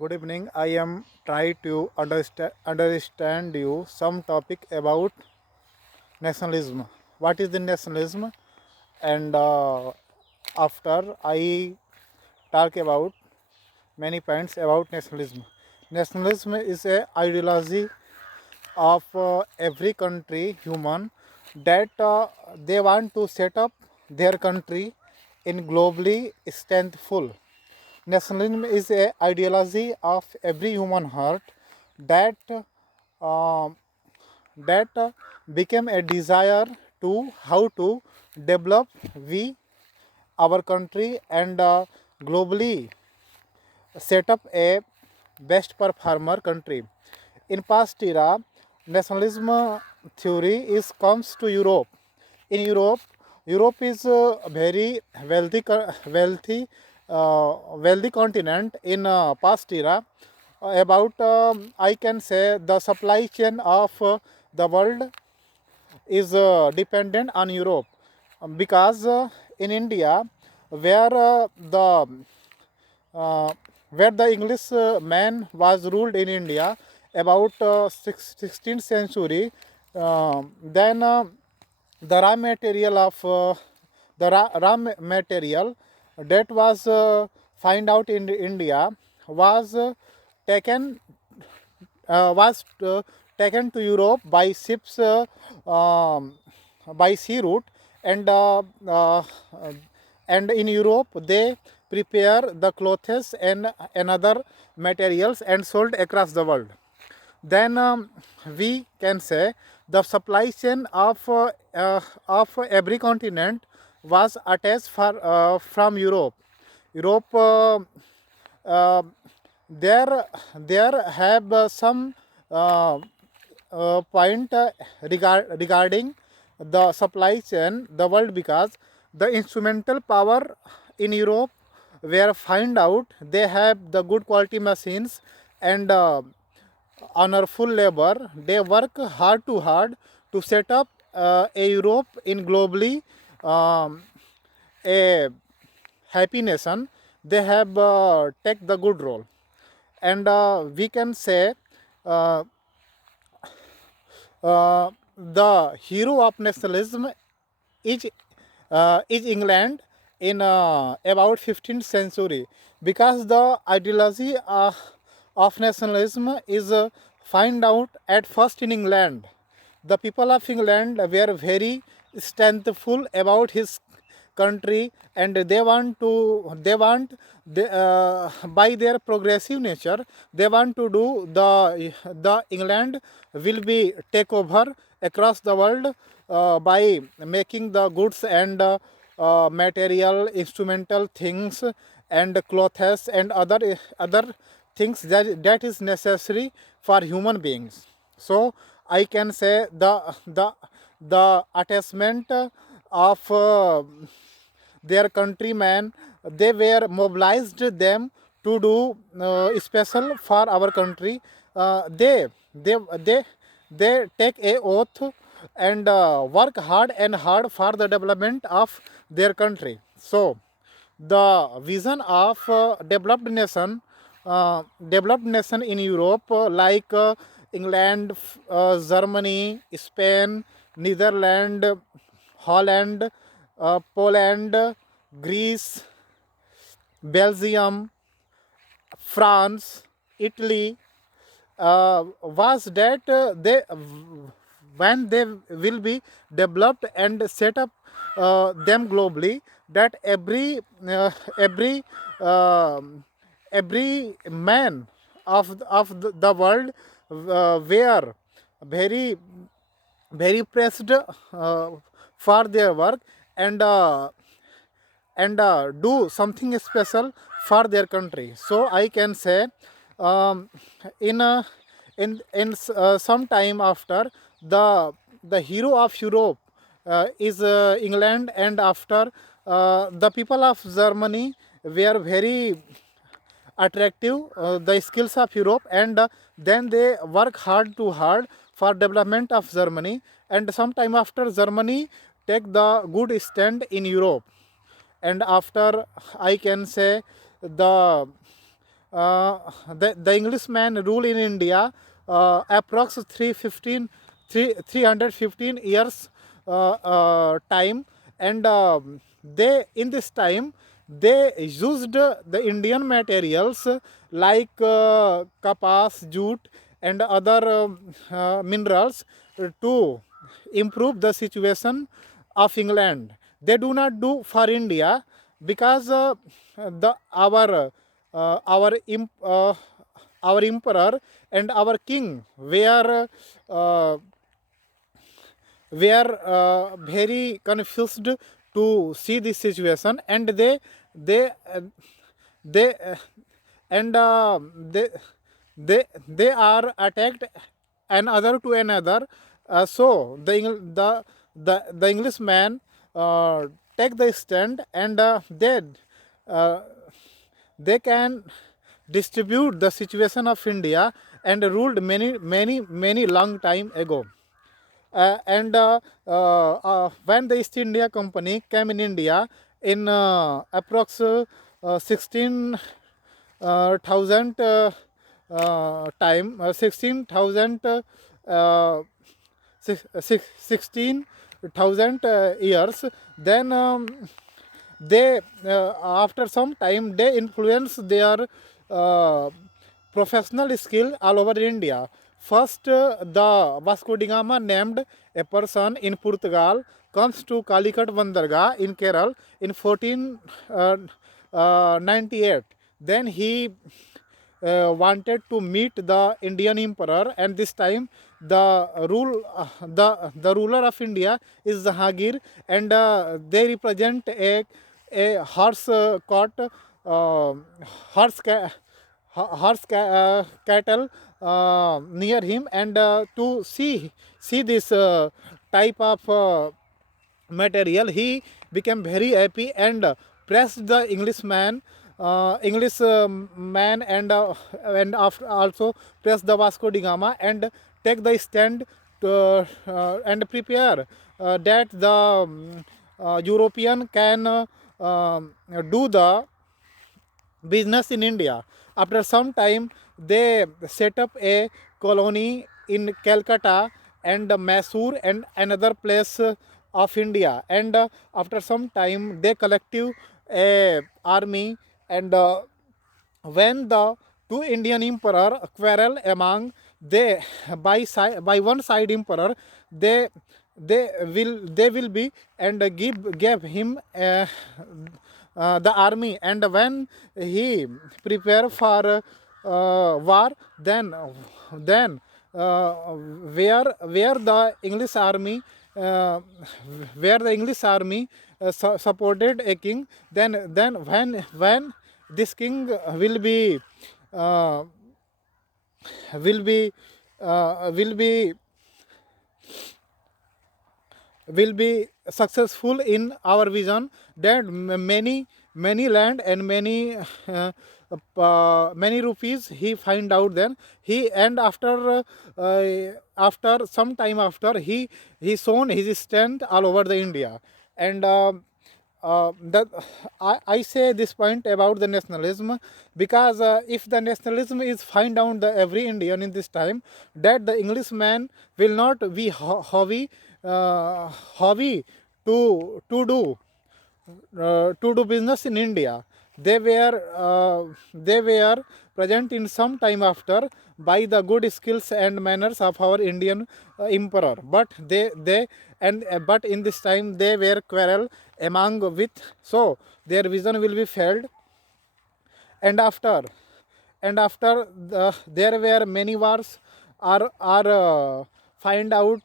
Good evening. I am trying to understand you some topic about nationalism. What is the nationalism? And after I talk about many points about nationalism. Nationalism is a ideology of every country human that they want to set up their country in globally strengthful. Nationalism is a ideology of every human heart that uh, became a desire to how to develop we our country and globally set up a best performer country. In past era, nationalism theory is comes to Europe. In Europe, Europe is a very wealthy continent in past era. About I can say the supply chain of the world is dependent on Europe. Because in India, where uh, where the English man was ruled in India about 16th century, then the raw material of material that was find out in India was taken was taken to Europe by ships by sea route, and and in Europe they prepare the clothes and another materials and sold across the world. Then we can say the supply chain of every continent was attached from Europe. Europe uh, there have some uh, point regarding the supply chain the world, because the instrumental power in Europe where find out they have the good quality machines and honorful labor. They work hard to set up a Europe in globally a happy nation. They have take the good role, and we can say uh, the hero of nationalism is England in about 15th century, because the ideology of nationalism is find out at first in England. The people of England were very strengthful about his country, and by their progressive nature they want to do the England will be take over across the world by making the goods and material instrumental things and clothes and other things that is necessary for human beings. So I can say the attachment of their countrymen, they were mobilized them to do special for our country. They take a oath and work hard and hard for the development of their country. So the vision of developed nation in Europe, like England, Germany, Spain, Netherlands, Holland, Poland, Greece, Belgium, France, Italy, was that they when they will be developed and set up them globally, that every every man of the world were very very pressed for their work, and do something special for their country. So I can say um, in some time after, the hero of Europe is England, and after the people of Germany were very attractive the skills of Europe, and then they work hard for development of Germany, and sometime after Germany take the good stand in Europe, and after I can say the the Englishman rule in India approx 315 years time, and they in this time they used the Indian materials like kapas, jute, and other minerals to improve the situation of England. They do not do for India because the our emperor and our king were very confused to see this situation, and they uh, they and they are attacked another to another. So the Englishman take the stand, and uh, they can distribute the situation of India and ruled many long time ago. And when the East India Company came in India in approx 16 thousand time 16,000 16,000 years, then they after some time they influence their uh, professional skill all over India. First, the Vasco da Gama named a person in Portugal comes to Calicut Bandargah in Kerala in 1498. Then he wanted to meet the Indian emperor, and this time the ruler of India is Jahangir, and they represent a horse caught horse cattle near him, and to see this type of material, he became very happy and pressed the English man, and after also press the Vasco da Gama and take the stand to, and prepare that the European can do the business in India. After some time, they set up a colony in Calcutta and Mysore and another place of India. And after some time, they collective a army, and when the two Indian emperor quarrel among, they by one side emperor, they they will be and gave him the army, and when he prepare for war, then where the English army uh, where the English army supported a king, then when this king uh, will be will be will be successful in our vision, that many land and many rupees he find out. Then he, and after some time after, he shown his strength all over the India. And that I say this point about the nationalism, because if the nationalism is find out the every Indian in this time, that the Englishman will not be hobby to do business in India. They were present in some time after by the good skills and manners of our Indian emperor. But but in this time they were quarrel among with, so their vision will be failed. And after there were many wars are find out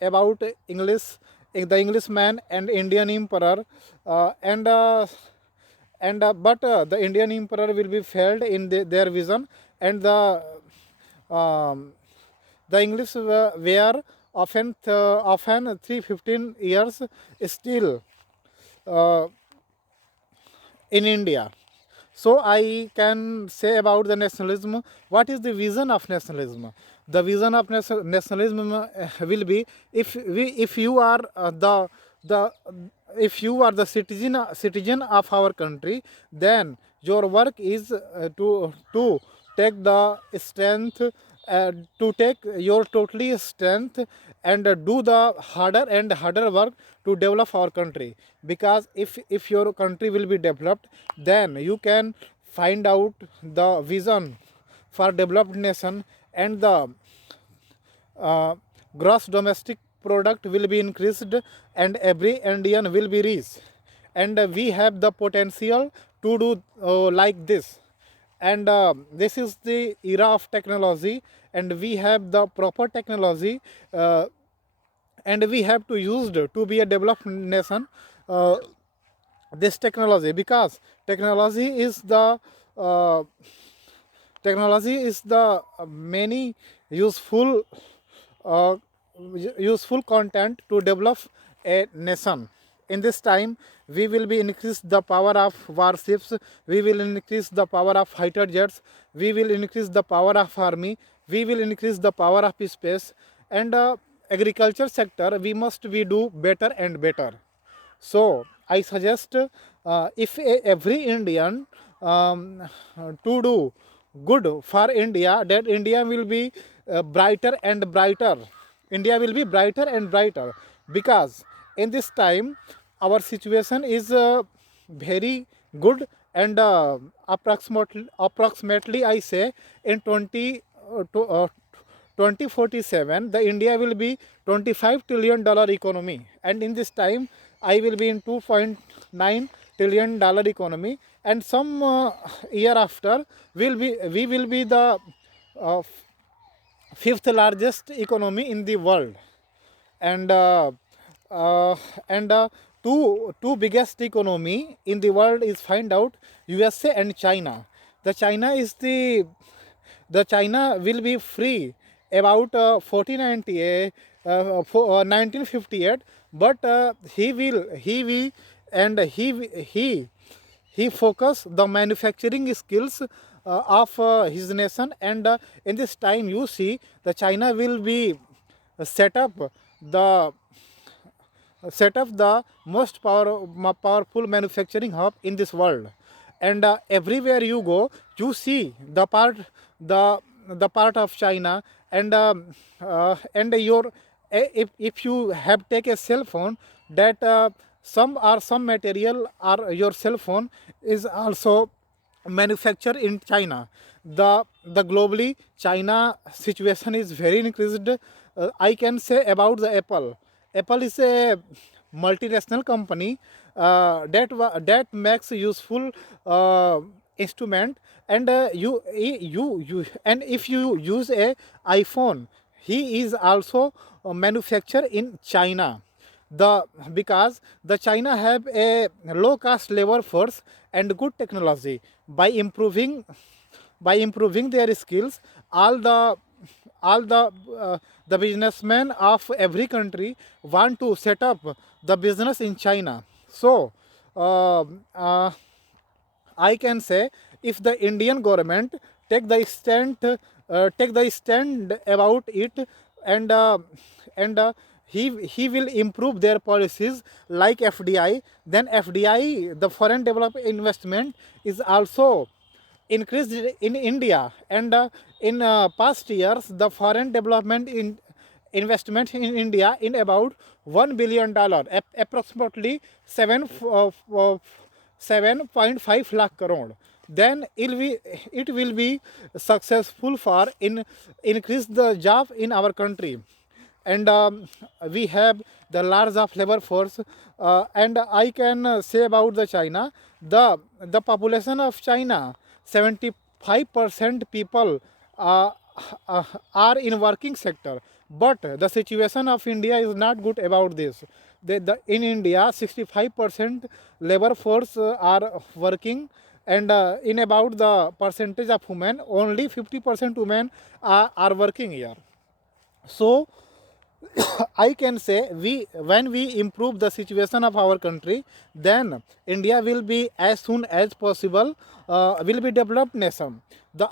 about the Englishman and Indian emperor, but the Indian emperor will be failed in their vision, and um, the English were often 315 years still uh, in India. So I can say about the nationalism. What is the vision of nationalism? The vision of nationalism will be, if you are the if you are the citizen of our country, then your work is to take the strength, to take your totally strength and do the harder and harder work to develop our country. Because if your country will be developed, then you can find out the vision for developed nation, and the uh, gross domestic product will be increased, and every Indian will be rich. And we have the potential to do like this. And this is the era of technology, and we have the proper technology, uh, and we have to use it to be a developed nation. uh, this technology, because technology is the uh, many useful uh, useful content to develop a nation. In this time, we will be increase the power of warships, we will increase the power of fighter jets, we will increase the power of army, we will increase the power of space, and agriculture sector we must we do better and better. So I suggest, if every Indian to do good for India, that India will be brighter and brighter. India will be brighter and brighter, because in this time our situation is very good, and approximately I say in 2047 the India will be $25 trillion economy, and in this time I will be in $2.9 trillion economy, and some year after we will be the uh, fifth largest economy in the world. And uh, and two biggest economy in the world is find out USA and China. The China will be free about 1958, but he focus the manufacturing skills of his nation. And in this time you see the China will be set up the most powerful manufacturing hub in this world. And everywhere you go you see the part of China. And if you have take a cell phone, that some material or your cell phone is also manufactured in China. The globally China situation is very increased. I can say about the Apple. Apple is a multinational company that makes useful instrument. And and if you use a iPhone, he is also manufactured in China. Because the China have a low cost labor force and good technology. By improving their skills, all the businessmen of every country want to set up the business in China. So uh, uh, I can say, if the Indian government take the stand about it, and he will improve their policies like FDI. Then FDI, the foreign development investment, is also increased in India. And in past years, the foreign development in investment in India in about $1 billion, approximately 7.5 lakh crore. Then it will be successful for in increase the job in our country. And we have the large of labor force. And I can say about the China, the population of China, 75% people uh, are in working sector. But the situation of India is not good about this. In India 65% labor force are working. And in about the percentage of women, only 50% women are working here. So I can say, when we improve the situation of our country, then India will be as soon as possible will be developed nation.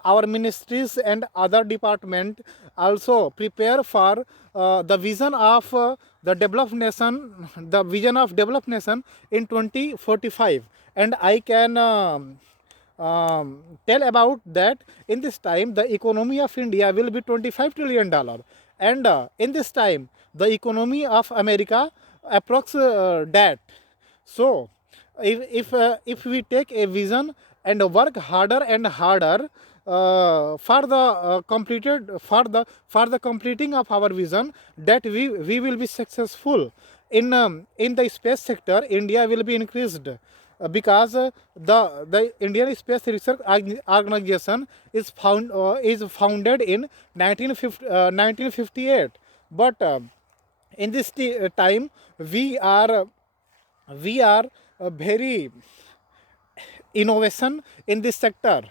Our ministries and other department also prepare for the vision of the developed nation, the vision of developed nation in 2045. And tell about that in this time the economy of India will be $25 trillion, and in this time the economy of America approx that. So if we take a vision and work harder and harder for the completing of our vision, that we will be successful in the space sector. India will be increased because the Indian Space Research Organization is founded in 1958. But in this time we are very innovation in this sector,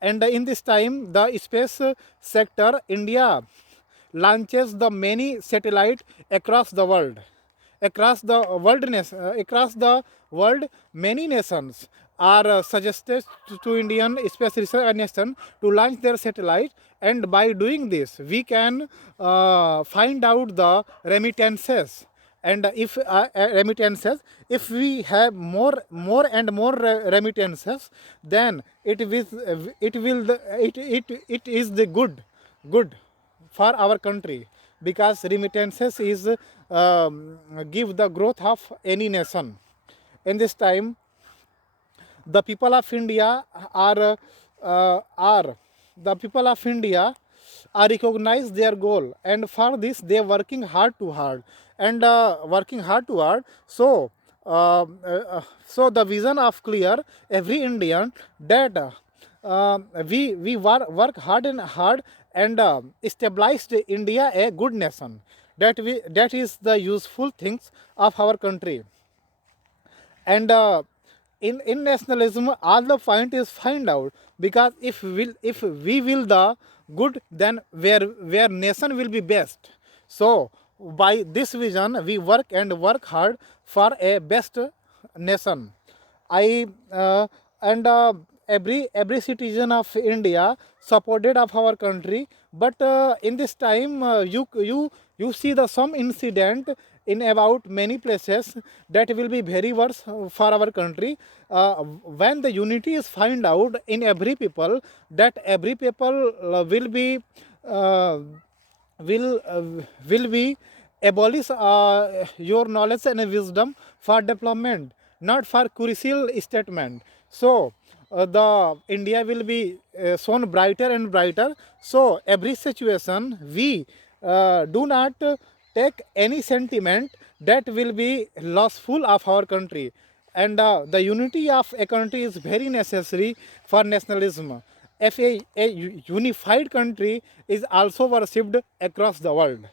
and in this time the space sector India launches the many satellite across the world. Across the world, many nations are suggested to Indian Space Research Organization to launch their satellite, and by doing this we can find out the remittances. And if we have more and more remittances, then it is the good for our country, because remittances is give the growth of any nation. In this time the people of India are the people of India are recognize their goal, and for this they are working hard to hard and working hard to hard. So the vision of clear every Indian that we work hard and hard and established India a good nation. That is the useful things of our country. And in nationalism all the point is find out, because if we will the good, then where nation will be best. So by this vision we work and work hard for a best nation. I and every citizen of India supported of our country, but in this time you see the some incident in about many places that will be very worse for our country. When the unity is find out in every people, that every people uh, will be abolish your knowledge and wisdom for development, not for crucial statement. So the India will be shown brighter and brighter. So every situation we do not take any sentiment that will be lossful of our country, and the unity of a country is very necessary for nationalism. If a unified country is also worshipped across the world.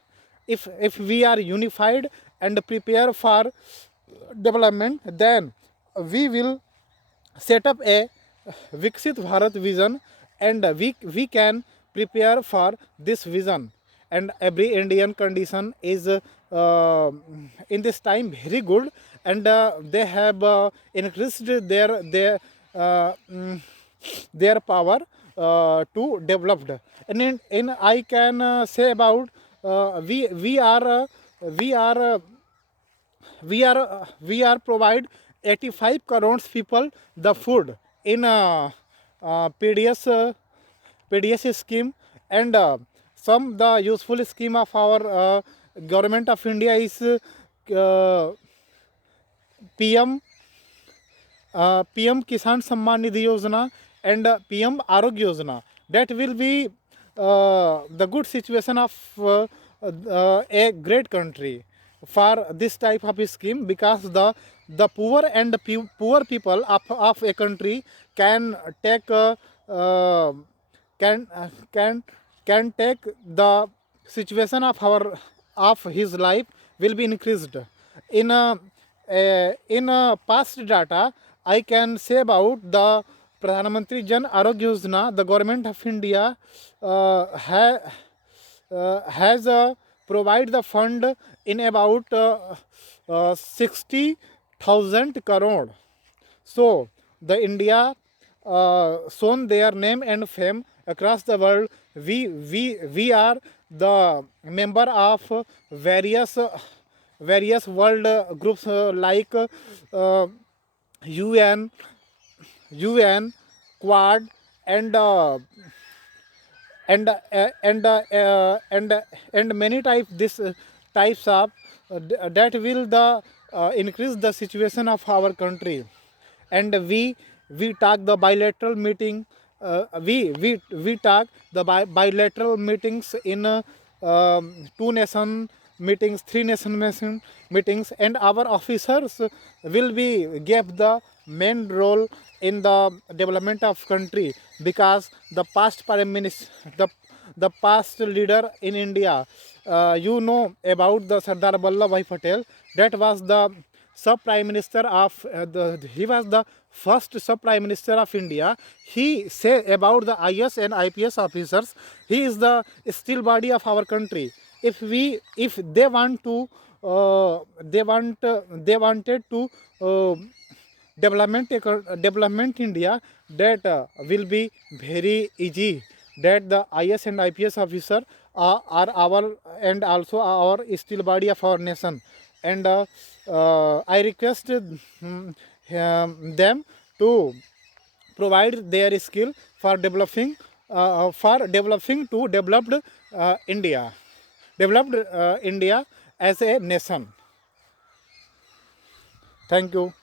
If we are unified and prepare for development, then we will set up a Viksit Bharat vision, and we can prepare for this vision. And every Indian condition is in this time very good, and they have increased their power to develop. And in I can say about we are we are provide 85 crores people the food in PDS scheme. And some the useful scheme of our government of India is PM PM Kisan Samman Nidhi Yojana and PM Arogya Yojana. That will be the good situation of a great country for this type of scheme, because the poor and poor people of a country can take can can take the situation of our of his life will be increased. In past data I can say about the Pradhan Mantri Jan Arogya Yojana. The government of India has provide the fund in about 60,000 crore. So the India shown their name and fame across the world. We are the member of various world groups like UN, UN, Quad, and and and and many types of that will the increase the situation of our country. And we talk the bilateral meeting, we talk the bilateral meetings in two nation meetings, three meetings, and our officers will be gave the main role in the development of country, because the past prime minister, the past leader in India, you know about the Sardar Vallabhbhai Patel. That was the sub prime minister of he was the first sub prime minister of India. He say about the IS and IPS officers, he is the steel body of our country. If they want to they wanted to development India, that will be very easy, that the IS and IPS officer are our and also our steel body of our nation. And I request them to provide their skill for developing to developed India as a nation. Thank you.